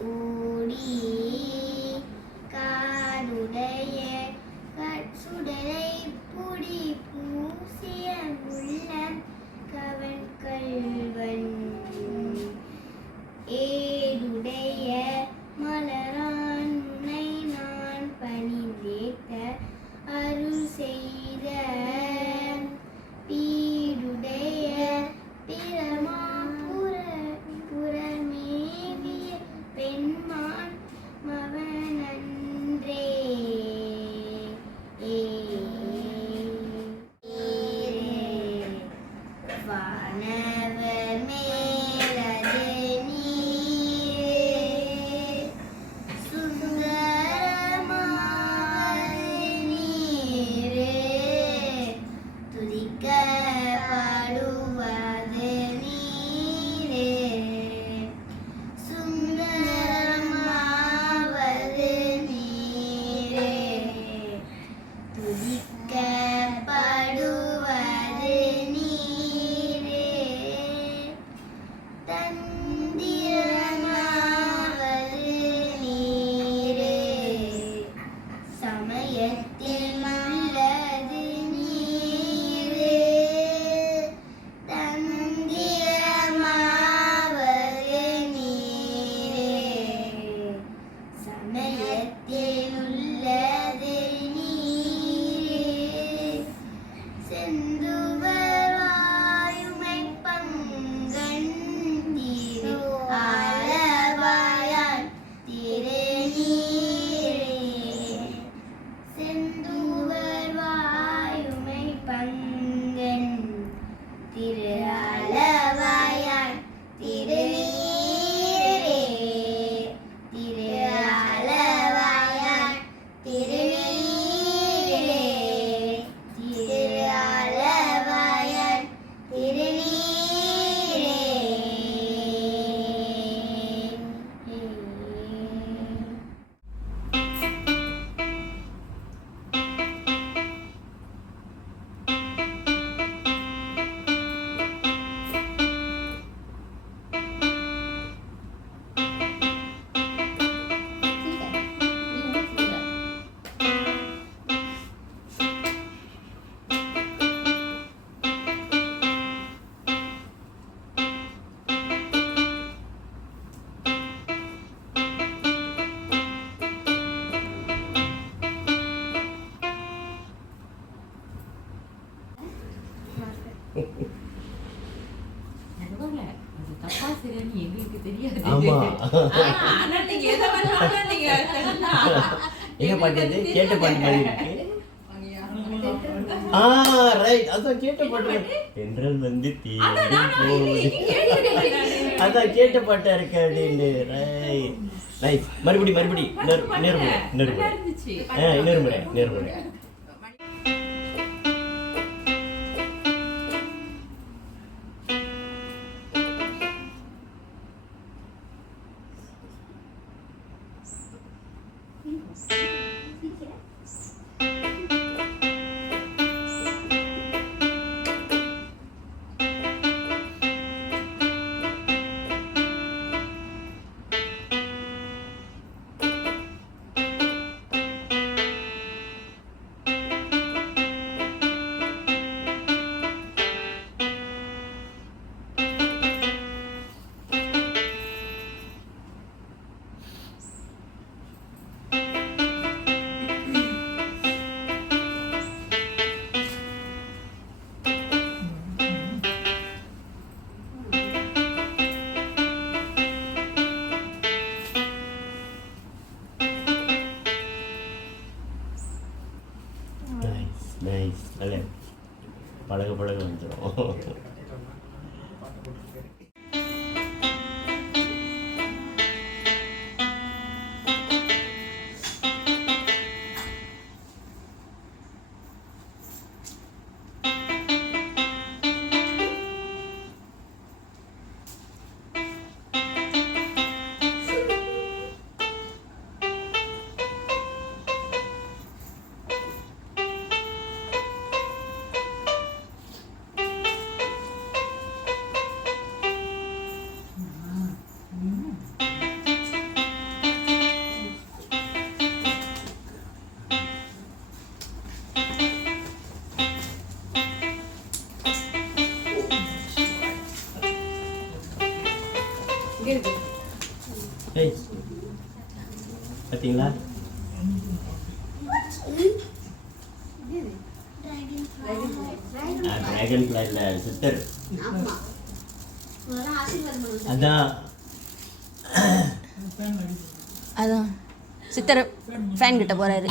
சூடி காடுடைய சுடரை புடி பூசிய உள்ளம் கவன் கல்வன் ஏடுடைய மலரான் முனை நான் பணிந்தேத்த அருள் செய்த பீடுடைய புறமேவிய பெண்மான் மவனன்றே வானவர் மேலது நீர் சுந்தரமாவது நீர் துதிக்கப்படுவது நீர் சுந்தரமாவது நீர் துதிக்கப்படுவது நீர் தந்திரமாவது நீர் சமயத்தில் உள்ளது நீர் தந்திரமாவது நீர் சமயத்தில் உள்ளது நீர் செந்துவராயுமை பங்கன் திரு ஆலவாயான் திருநீரே செந்துவர் வாயுமை பங்கன் திரு ஆலவாயான் திருநீரே திரு ஆலவாயான் திருநீரே திரு ஆலவாயான் திருநீரே என்ன பாட்டு கேட்ட பாட்டு மாதிரி இருக்கு. ரைட், அதான் கேட்ட பாட்டு. தென்றல் வந்து தீண்டி போகுது, அதான் கேட்ட பாட்டா இருக்கு அப்படின்னு. Right, nice. மறுபடி இன்னொரு முறை. நைஸ். நல்ல பழக வந்துடும். பார்த்தீங்களா? டிராகன் ஃப்ளை இல்லை, சித்தர். அதான் அதான் சித்தர் ஃபேன் கிட்ட போறாரு.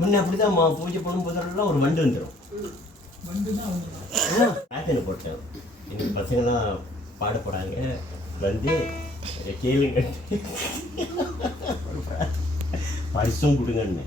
முன்ன அப்படிதான் பூஜை பண்ணும்போதெல்லாம் ஒரு வண்டு வந்துடும். பேட்டர்னு போட்டேன். எங்கள் பசங்களாம் பாட போகிறாங்க, வந்து கேளுங்க பரிசும் கொடுங்கன்னு.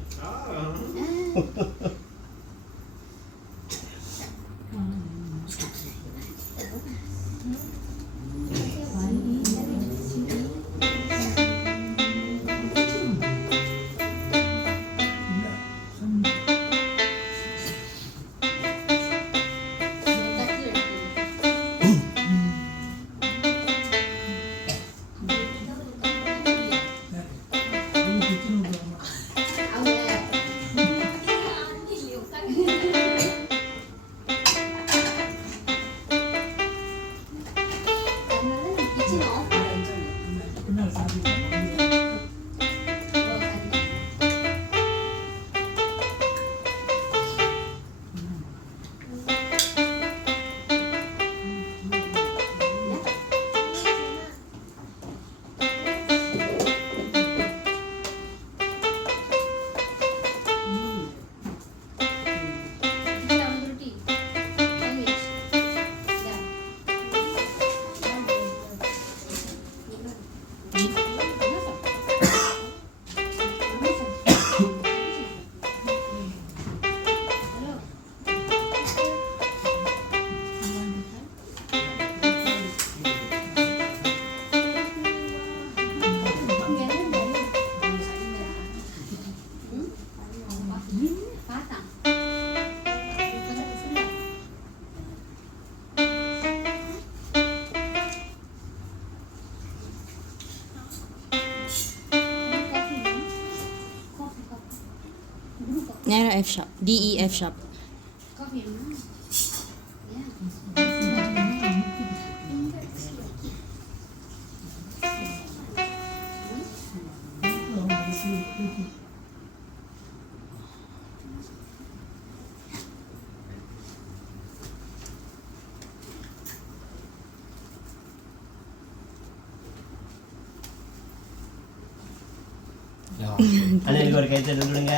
நேரா F sharp, D E F sharp. அண்ணனுக்கு ஒரு கை தட்டு விடுங்க.